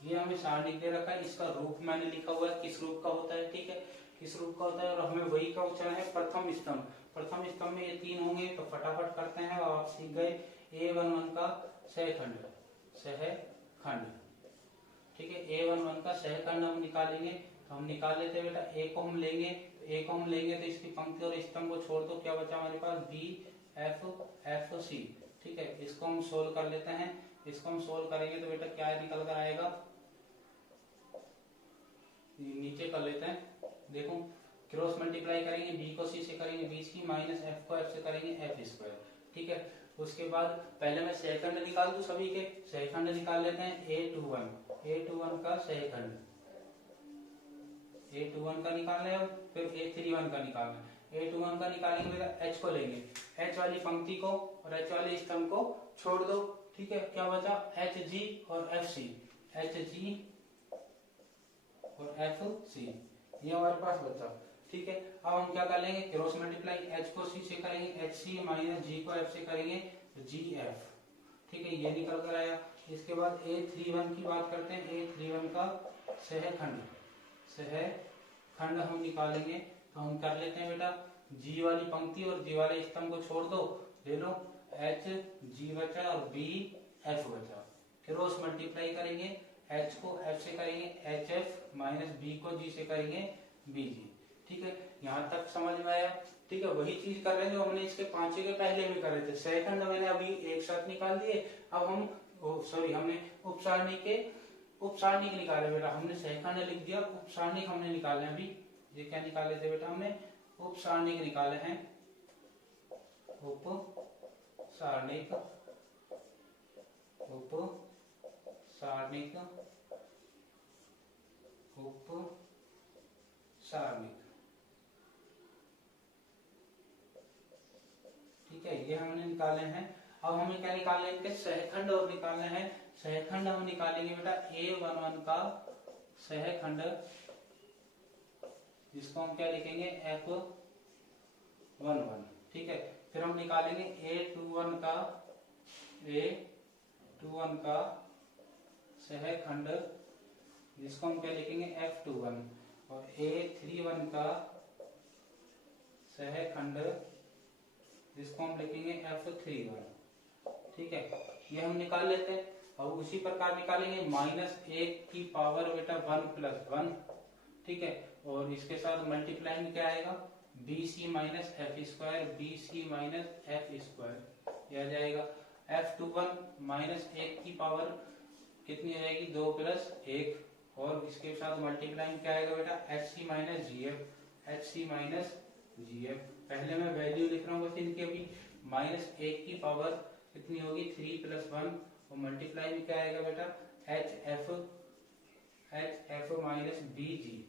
ये हमें सारणिक दे रखा है। इसका रूप मैंने लिखा हुआ है किस रूप का होता है, ठीक है, किस रूप का होता है। और हमें वही का उच्चारण है प्रथम स्तंभ। प्रथम स्तंभ में ये तीन होंगे, तो फटाफट करते हैं। और आप सीख गए A11 का सहखंड, सहखंड, ठीक है। A11 का सहखंड हम निकालेंगे, तो हम निकाल लेते हैं बेटा। ए को हम लेंगे, ए को हम लेंगे तो इसकी पंक्ति और स्तंभ को छोड़ दो, क्या बचा हमारे पास, बी एफ एफ सी, ठीक है। इसको हम सोल्व कर लेते हैं। इसको हम सोल्व करेंगे तो बेटा क्या निकल कर आएगा, नीचे कर लेते हैं। देखो क्रॉस मल्टीप्लाई करेंगे, बी को सी से करेंगे बी सी, माइनस एफ को एफ से करेंगे एफ स्क्वायर, ठीक है। उसके बाद पहले मैं सहखंड निकाल दूं, सभी के सहखंड निकाल लेते हैं। A21 का सहखंड, A21 का निकालना है। फिर A31 का निकालना है। A21 का निकालेंगे बेटा, H को लेंगे, H वाली पंक्ति को और H वाले स्तंभ को छोड़ दो, ठीक है। क्या बचा, एच जी और एफ सी, एच जी और एफ सी, ये हमारे पास बचा, ठीक है। अब हम क्या कर लेंगे, क्रॉस मल्टीप्लाई, एच को सी से करेंगे एच सी, माइनस जी को एफ से करेंगे जी एफ, ठीक है, ये निकल कर आया। इसके बाद A31 की बात करते हैं। A31 का सहखंड, सहखंड हम निकालेंगे, तो हम कर लेते हैं बेटा, जी वाली पंक्ति और जी वाले स्तंभ को छोड़ दो, ले लो, एच जी बचा और बी एफ बचा। क्रॉस मल्टीप्लाई करेंगे, एच को एफ से करेंगे एच एफ, माइनस बी को जी से करेंगे बी जी, ठीक है। यहाँ तक समझ में आया, ठीक है। वही चीज कर रहे हैं जो हमने इसके पांचवे के पहले भी कर रहे थे। सेकंड मैंने अभी एक साथ निकाल दिए। अब हम हमने उपसारणिक निकाले बेटा। हमने सहखंड लिख दिया, उपसारणिक हमने निकाले। अभी ये क्या निकाले थे बेटा, हमने उपसारणिक निकाले हैं, उपसारणिक, उपसारणिक, उपसारणिक, ठीक है, ये हमने निकाले हैं। अब हमें क्या निकालना है, इनके सहखंड और निकालने हैं। सहखंड हम निकालेंगे बेटा A11 का सहखंड, जिसको हम क्या लिखेंगे F11, ठीक है। फिर हम निकालेंगे A21 का सहखंड, जिसको हम क्या लिखेंगे F21, और A31 का सहखंड, जिसको हम लिखेंगे F31, ठीक है। ये हम निकाल लेते हैं। और उसी प्रकार निकालेंगे -1 की पावर बेटा 1 + 1, ठीक है। और इसके साथ मल्टीप्लाई में क्या आएगा, B C minus F square, B C minus F square, यह आ जाएगा। F21 -1 की पावर कितनी हो जाएगी, 2 + 1, और इसके साथ मल्टीप्लाई में क्या आएगा बेटा, एच सी माइनस जी एफ, एच सी माइनस जी एफ। पहले मैं वैल्यू लिख रहा हूँ बस इनके भी। -1 की पावर कितनी होगी, 3 + 1, और मल्टीप्लाई में क्या आएगा बेटा, एच एफ माइनस बी जी,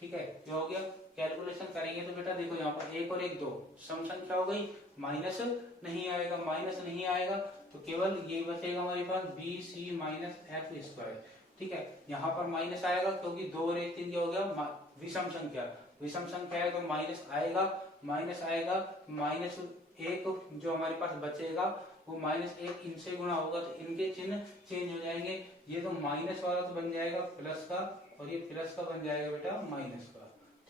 ठीक है। क्या हो गया, कैलकुलेशन करेंगे तो बेटा देखो यहाँ पर 1 और 1 2 सम संख्या हो गई, माइनस नहीं आएगा, माइनस नहीं आएगा तो केवल ये बचेगा हमारे पास B C minus F square, ठीक है। यहाँ पर माइनस आएगा क्योंकि 2 और 1 3 क्या हो गया, विषम संख्या, विषम संख्या है तो माइनस आएगा, माइनस आएगा, -1 जो हमारे पास बचेगा वो -1 इनसे गुणा होगा तो इनके चिन्ह चेंज हो जाएंगे। ये तो माइनस वाला तो बन जाएगा प्लस का, और ये प्लस का बन जाएगा बेटा माइनस का,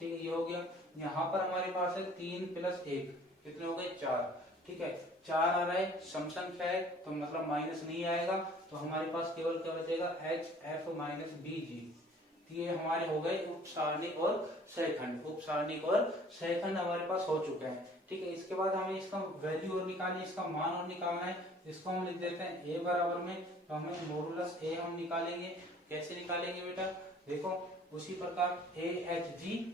ठीक है। ये हो गया। यहाँ पर हमारे पास है 3 + 1, कितने हो गए 4, ठीक है। 4 आ रहा है, सम संख्या है तो मतलब माइनस नहीं आएगा, तो हमारे पास केवल क्या बचेगा, एच एफ माइनस बी जी। ये हमारे हो गए उपसारणिक और सहखंड। उपसारणिक और सहखंड हमारे पास हो चुके हैं, ठीक है। इसके बाद हमें इसका वैल्यू और निकालनी है, इसका मान और निकालना है। इसको हम लिख देते हैं a बराबर में, तो हमें मोडुलस a हम निकालेंगे। कैसे निकालेंगे बेटा, देखो उसी प्रकार AHG,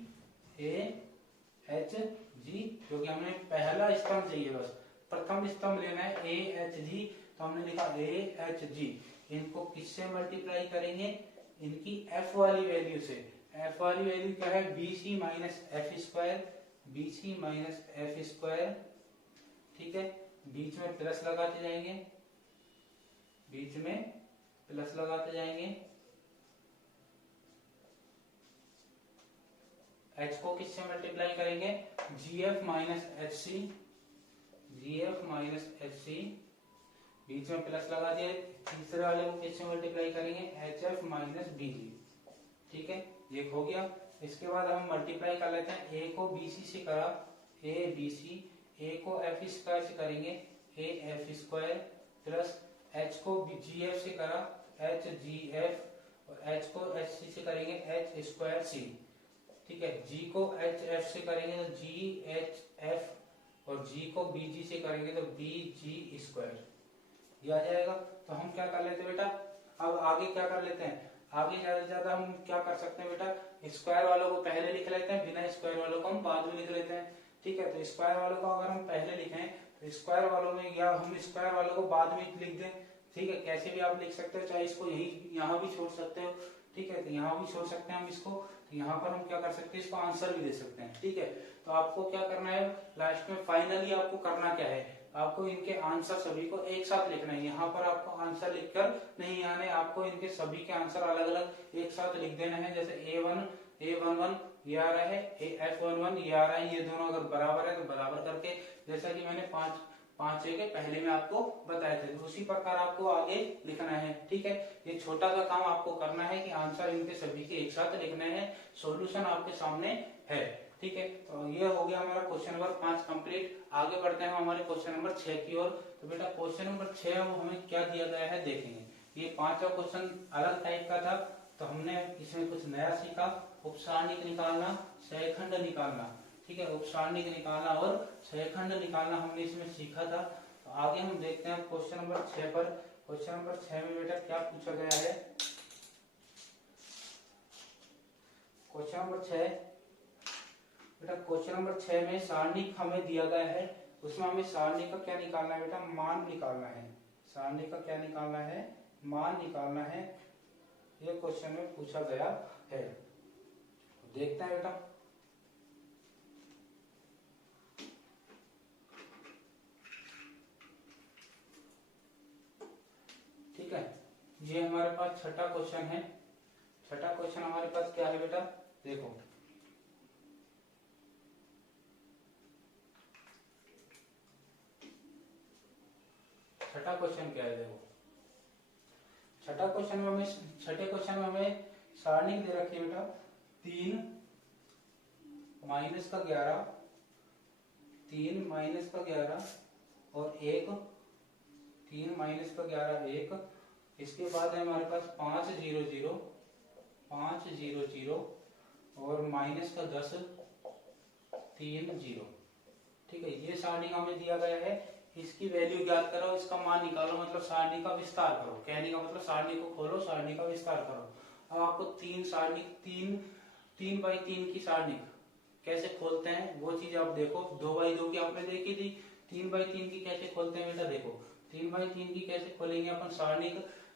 क्योंकि हमें पहला स्तंभ चाहिए, बस प्रथम स्तंभ लेना है AHG, तो हमने लिखा AHG। इनको किससे मल्टीप्लाई करेंगे, इनकी f वाली वैल्यू से। f वाली वैल्यू क्या है, BC minus F square, BC minus F square, ठीक है। बीच में प्लस लगाते जाएंगे, बीच में प्लस लगाते जाएंगे। h को किससे मल्टीप्लाई करेंगे, GF minus HC, GF minus HC, बीच में प्लस लगा दिया, तीसरे वाले को किससे मल्टीप्लाई करेंगे, HF माइनस BG, ठीक है, ये हो गया। इसके बाद हम मल्टीप्लाई कर लेते हैं, ए को BC से करा ABC, ए को F स्क्वायर से करेंगे AF स्क्वायर, प्लस H को GF से करा HGF, और H को HC से करेंगे H स्क्वायर C, ठीक है। G को HF से करेंगे तो GHF, और G को BG से करेंगे तो BG स्क्वायर, ये आ जाएगा। तो हम क्या कर लेते हैं बेटा, अब आगे क्या कर लेते हैं, आगे ज्यादा से ज्यादा हम क्या कर सकते हैं बेटा, स्क्वायर वालों को पहले लिख लेते हैं, बिना स्क्वायर वालों को हम बाद में लिख लेते हैं, ठीक है। तो स्क्वायर वालों को अगर हम पहले लिखें तो स्क्वायर वालों में, या हम स्क्वायर वालों को बाद में लिख दें, ठीक है, कैसे भी आप लिख सकते हो, चाहे इसको यही यहाँ भी छोड़ सकते हो, ठीक है, तो यहाँ भी छोड़ सकते हैं हम इसको, तो यहाँ पर हम क्या कर सकते हैं, इसको आंसर भी दे सकते हैं, ठीक है। तो आपको क्या करना है लास्ट में, फाइनली आपको करना क्या है, आपको इनके आंसर सभी को एक साथ लिखना है। यहाँ पर आपको आंसर लिखकर नहीं आने, आपको इनके सभी के आंसर अलग अलग एक साथ लिख देना है। जैसे A11 ये आ रहा है, F11 ये आ रहा है, ये दोनों अगर बराबर है तो बराबर करके, जैसा कि मैंने पांच के पहले में आपको बताए थे, तो उसी प्रकार आपको आगे लिखना है, ठीक है। ये छोटा सा काम आपको करना है कि आंसर इनके सभी के एक साथ लिखने हैं, सॉल्यूशन आपके सामने है, ठीक है। तो ये हो गया हमारा क्वेश्चन नंबर 5 कंप्लीट। आगे बढ़ते हैं हमारे क्वेश्चन नंबर 6 की ओर। तो बेटा क्वेश्चन नंबर 6 हमें क्या दिया गया है देखेंगे। ये पांचवा क्वेश्चन अलग टाइप का था, तो हमने इसमें कुछ नया सीखा, उपसारणिक निकालना, सहखंड निकालना, ठीक है, उपसारणिक निकालना और सहखंड निकालना हमने इसमें सीखा था। तो आगे हम देखते हैं क्वेश्चन नंबर 6 पर। क्वेश्चन नंबर 6 में बेटा क्या पूछा गया है, क्वेश्चन नंबर 6 बेटा, क्वेश्चन नंबर 6 में सारणिक हमें दिया गया है, उसमें हमें सारणिक का क्या निकालना है बेटा, मान निकालना है। सारणिक का क्या निकालना है, मान निकालना है, ये क्वेश्चन में पूछा गया है। देखते हैं बेटा, ठीक है। ये हमारे पास छठा क्वेश्चन है। छठा क्वेश्चन हमारे पास क्या है बेटा, देखो छठा क्वेश्चन क्या है, देखो छठा क्वेश्चन में हमें, छठे क्वेश्चन में हमें सारणिक दे रखी है बेटा 3 माइनस का 11, 3 माइनस का 11 और 1, 3 माइनस का 11 1, इसके बाद है हमारे पास 5 0 0, 5 0 0 और माइनस का 10 3 0, ठीक है। ये सारणिक हमें दिया गया है, इसकी वैल्यू ज्ञात करो, इसका मान निकालो, मतलब सारणी का विस्तार करो। कहने का मतलब सारणी को खोलो, सारणी का विस्तार करो। अब आपको तीन सारणी, तीन बाई तीन की सारणी कैसे खोलते हैं वो चीज आप देखो। 2 बाई 2 की आपने देखी थी, 3 बाई 3 की कैसे खोलते हैं बेटा, देखो 3 बाई 3 की कैसे खोलेंगे अपन सारणी।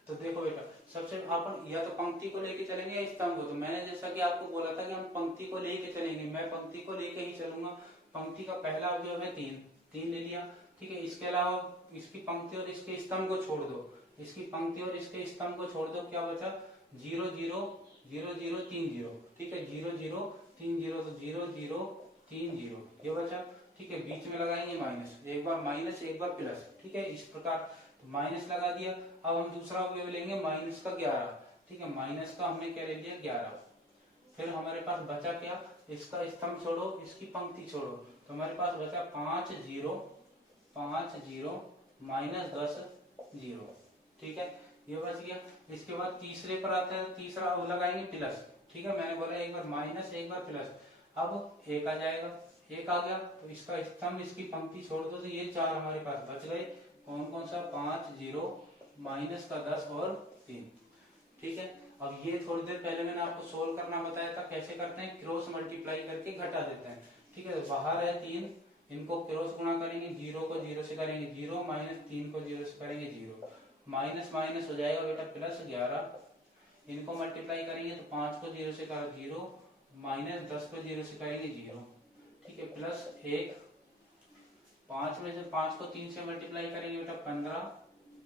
तो देखो बेटा, सबसे अपन या तो पंक्ति को लेके चलेंगे या स्तंभ को। तो मैंने जैसा कि आपको बोला था कि हम पंक्ति को लेके चलेंगे, मैं पंक्ति को लेके ही चलूंगा। पंक्ति का पहला अवयव है 3 ले लिया, ठीक है। इसके अलावा इसकी पंक्ति और इसके स्तंभ को छोड़ दो, इसकी पंक्ति और इसके स्तंभ को छोड़ दो, क्या बचा 0 0 0 0 3 0, ठीक है। 0 0 3 0, तो 0 0 3 0 ये बचा, ठीक है। बीच में लगाएंगे माइनस, एक बार माइनस एक बार प्लस, ठीक है, इस प्रकार माइनस लगा दिया। अब हम दूसरा अवयव लेंगे माइनस का 11, ठीक है। माइनस का हमने क्या ले लिया 11। फिर हमारे पास बचा क्या, इसका स्तंभ छोड़ो, इसकी पंक्ति छोड़ो, तो हमारे पास बचा 5 0 5 0 माइनस 10 0, ठीक है, ये बच गया। इसके बाद तीसरे पर आते हैं, तीसरा अब लगाएंगे प्लस, ठीक है। मैंने बोला एक बार माइनस एक बार प्लस, अब 1 आ जाएगा, 1 आ गया तो इसका स्तंभ इसकी पंक्ति छोड़ दो, तो ये 4 हमारे पास बच गए। कौन कौन सा, 5 0 माइनस का 10 और 3, ठीक है। अब ये थोड़ी देर पहले मैंने आपको सोल्व करना बताया था, कैसे करते हैं, क्रॉस मल्टीप्लाई करके घटा देते हैं, ठीक है। तो बाहर है 3, इनको क्रॉस गुणा करेंगे, 0 को 0 से करेंगे 0, माइनस 3 को 0 से करेंगे 0, माइनस माइनस हो जाएगा बेटा प्लस 11। इनको मल्टीप्लाई करेंगे तो 5 को 0 से करा 0, माइनस 10 को 0 से करेंगे 0, ठीक है, प्लस 1। 5 में से 5 को 3 से मल्टीप्लाई करेंगे बेटा 15,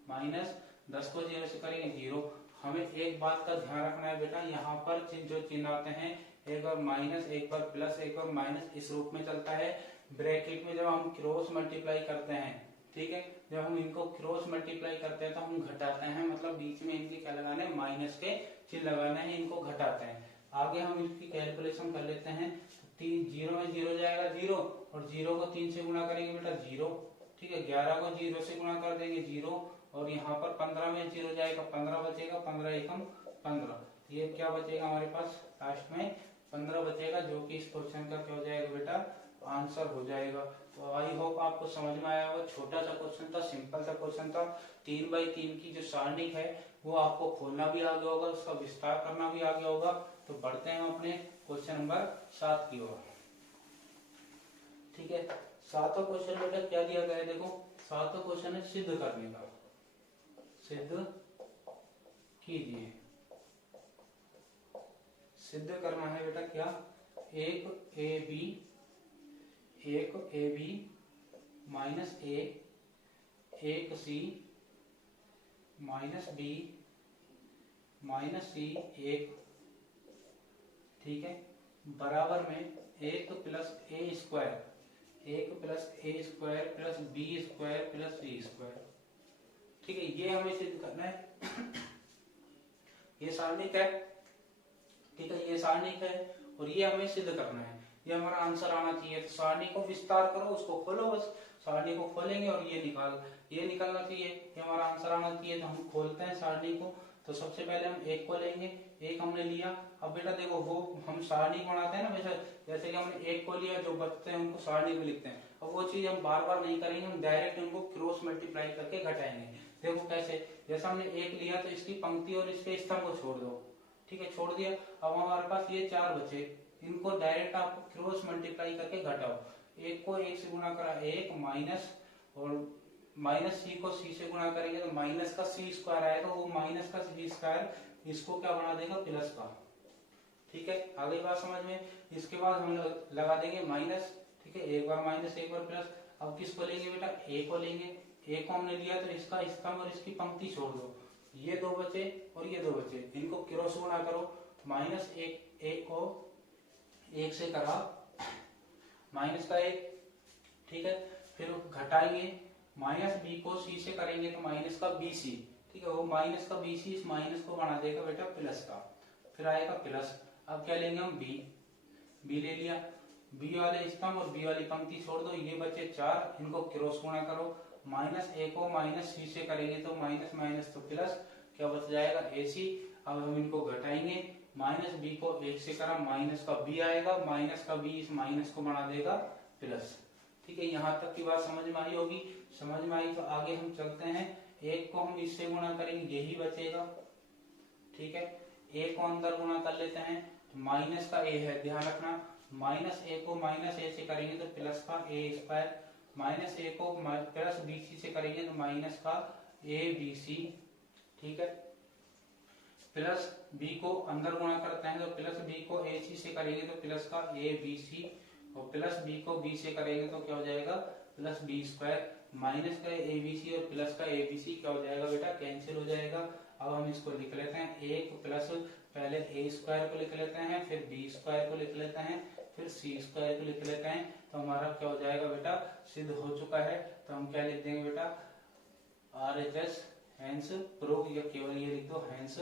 माइनस 10 को 0 से करेंगे 0। हमें एक बात का ध्यान रखना है बेटा, यहाँ पर जो चिन्ह आते हैं, एक बार माइनस एक बार प्लस एक बार माइनस, इस रूप में चलता है। ब्रैकेट में जब हम क्रॉस मल्टीप्लाई करते हैं, ठीक है। जब हम इनको क्रॉस मल्टीप्लाई करते हैं तो हम घटाते हैं, मतलब बीच में इनके क्या लगाना है, माइनस के चिन्ह लगाना है, इनको घटाते हैं। आगे हम इसकी कैलकुलेशन कर लेते हैं। जीरो में जीरो जाएगा जीरो, और जीरो को 3 से गुणा करेंगे बेटा जीरो, ठीक है। 11 को जीरो से गुणा कर देंगे जीरो, और यहाँ पर 15 में जीरो जाएगा 15 बचेगा, 15 एकम 15, ये क्या बचेगा हमारे पास लास्ट में 15 बचेगा, जो कि इस क्वेश्चन का क्या हो जाएगा बेटा आंसर हो जाएगा। तो आई होप आपको समझ में आया होगा। छोटा सा क्वेश्चन था, सिंपल सा क्वेश्चन था। 3x3 की जो सारणी है वो आपको खोलना भी आ गया होगा, उसका विस्तार करना भी आ गया होगा। तो बढ़ते हैं अपने क्वेश्चन नंबर 7 की ओर, ठीक है। 7वां क्वेश्चन बेटा क्या दिया गया है, देखो 7वां क्वेश्चन है सिद्ध करने का। सिद्ध कीजिए, सिद्ध करना है बेटा क्या, एक ए बी माइनस एक C minus B minus C एक, ठीक है, बराबर में 1 plus A square plus B square plus C square, ठीक है। ये हमें सिद्ध करना है। ये सारणिक है, ठीक है, ये सारणिक है और ये हमें सिद्ध करना है, ये हमारा आंसर आना चाहिए। तो सारणी को विस्तार करो, उसको खोलो, बस सारणी को खोलेंगे और ये निकलना चाहिए, ये हमारा आंसर आना चाहिए। तो हम खोलते हैं सारणी को। तो सबसे पहले हम एक को लेंगे, एक हमने लिया। अब बेटा देखो वो हम सारणी बनाते हैं ना, वैसे जैसे कि हमने एक को लिया, जो बचते हैं उनको सारणी में लिखते हैं। अब वो चीज हम बार बार नहीं करेंगे, हम डायरेक्ट उनको क्रॉस मल्टीप्लाई करके घटाएंगे। देखो कैसे, जैसा हमने एक लिया तो इसकी पंक्ति और इसके स्तंभ को छोड़ दो, ठीक है, छोड़ दिया। अब हमारे पास ये 4 बचे, इनको डायरेक्ट आप क्रॉस मल्टीप्लाई करके घटाओ। एक को एक से गुणा करा एक, माइनस, और माइनस सी को सी से गुणा करेंगे तो माइनस का सी स्क्वायर आएगा, वो माइनस का सी स्क्वायर इसको क्या बना देगा प्लस का, ठीक है। आगे बात समझ में। इसके बाद हम लगा देंगे माइनस, ठीक है, एक बार माइनस एक बार प्लस। अब किसको लेंगे बेटा, ए को लेंगे। ए को हमने लिया तो इसका स्तंभ और इसकी पंक्ति छोड़ दो, ये 2 बचे और ये 2 बचे, इनको क्रॉस गुणा करो। माइनस एक को एक से करा माइनस का एक, ठीक है। फिर घटाएंगे, माइनस बी को सी से करेंगे तो माइनस का बी सी, ठीक है, वो माइनस का बी सी इस माइनस को बना देगा बेटा प्लस का, फिर आएगा प्लस। अब क्या लेंगे हम बी ले लिया, बी वाले स्तंभ और बी वाली पंक्ति छोड़ दो, ये बचे 4, इनको क्रॉस गुणा करो। माइनस ए को माइनस सी से करेंगे तो माइनस माइनस तो प्लस, क्या बच जाएगा ए सी। अब हम इनको घटाएंगे, माइनस बी को एक से करा माइनस का बी आएगा, माइनस का बी इस माइनस को बना देगा प्लस, ठीक है। यहाँ तक की बात समझ में आई होगी। समझ में आई तो आगे हम चलते हैं। एक को हम इससे गुणा करेंगे, यही बचेगा, ठीक है। ए को अंदर गुणा कर लेते हैं, माइनस का ए है, ध्यान रखना। माइनस ए को माइनस ए से करेंगे तो प्लस का ए स्क्वायर, माइनस ए को प्लस बी सी से करेंगे तो माइनस का ए बी सी, ठीक है। प्लस बी को अंदर गुणा करते हैं तो प्लस बी को ए सी से करेंगे तो प्लस का ए बी सी, और प्लस बी को बी से करेंगे तो क्या हो जाएगा प्लस बी स्क्वायर। माइनस का ए बी सी और प्लस का ए बी सी क्या हो जाएगा बेटा कैंसिल हो जाएगा। अब हम इसको लिख लेते हैं, एक प्लस पहले ए स्क्वायर को लिख लेते हैं, फिर बी स्क्वायर को लिख लेते हैं, फिर सी स्क्वायर को लिख लेते हैं। तो हमारा क्या हो जाएगा बेटा सिद्ध हो चुका है। तो हम क्या लिख देंगे बेटा RHS हैंस प्रूव, या केवल ये लिख दो हैंस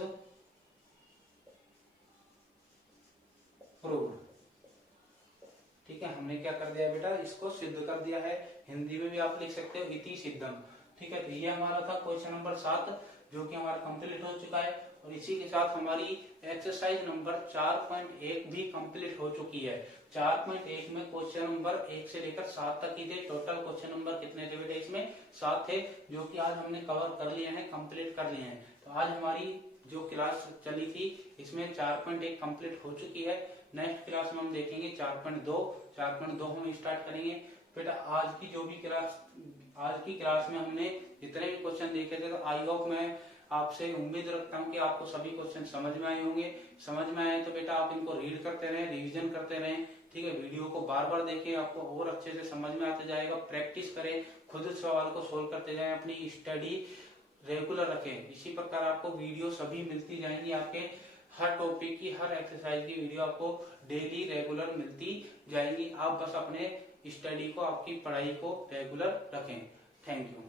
प्रूव्ड, ठीक है। हमने क्या कर दिया बेटा इसको सिद्ध कर दिया है। हिंदी में भी आप लिख सकते हो इति सिद्धम, ठीक है। तो ये हमारा था क्वेश्चन नंबर 7 जो कि हमारा कंप्लीट हो चुका है, और इसी के साथ हमारी एक्सरसाइज नंबर 4.1 भी कंप्लीट हो चुकी है। 4.1 में क्वेश्चन नंबर 1 से लेकर 7 तक ही थे। टोटल क्वेश्चन नंबर कितने थे बेटा इसमें 7 थे, जो कि आज हमने कवर कर लिए हैं, कंप्लीट कर लिए हैं। तो आज हमारी जो क्लास चली थी इसमें 4.1 कंप्लीट हो चुकी है। नेक्स्ट क्लास में हम देखेंगे 4.2 हम स्टार्ट करेंगे। बेटा आज की जो भी क्लास, आज की क्लास में हमने जितने भी क्वेश्चन देखे थे, तो आई होप मैं आपसे उम्मीद रखता हूँ कि आपको सभी क्वेश्चन समझ में आए होंगे। समझ में आए तो बेटा आप इनको रीड करते रहें, रिवीजन करते रहें, ठीक है। वीडियो को बार बार देखें, आपको और अच्छे से समझ में आते जाएगा। प्रैक्टिस करें, खुद सवाल को सोल्व करते जाएं, अपनी स्टडी रेगुलर रखें। इसी प्रकार आपको वीडियो सभी मिलती जाएंगी, आपके हर टॉपिक की, हर एक्सरसाइज की वीडियो आपको डेली रेगुलर मिलती जाएंगी। आप बस अपने स्टडी को, आपकी पढ़ाई को रेगुलर रखें। Thank you.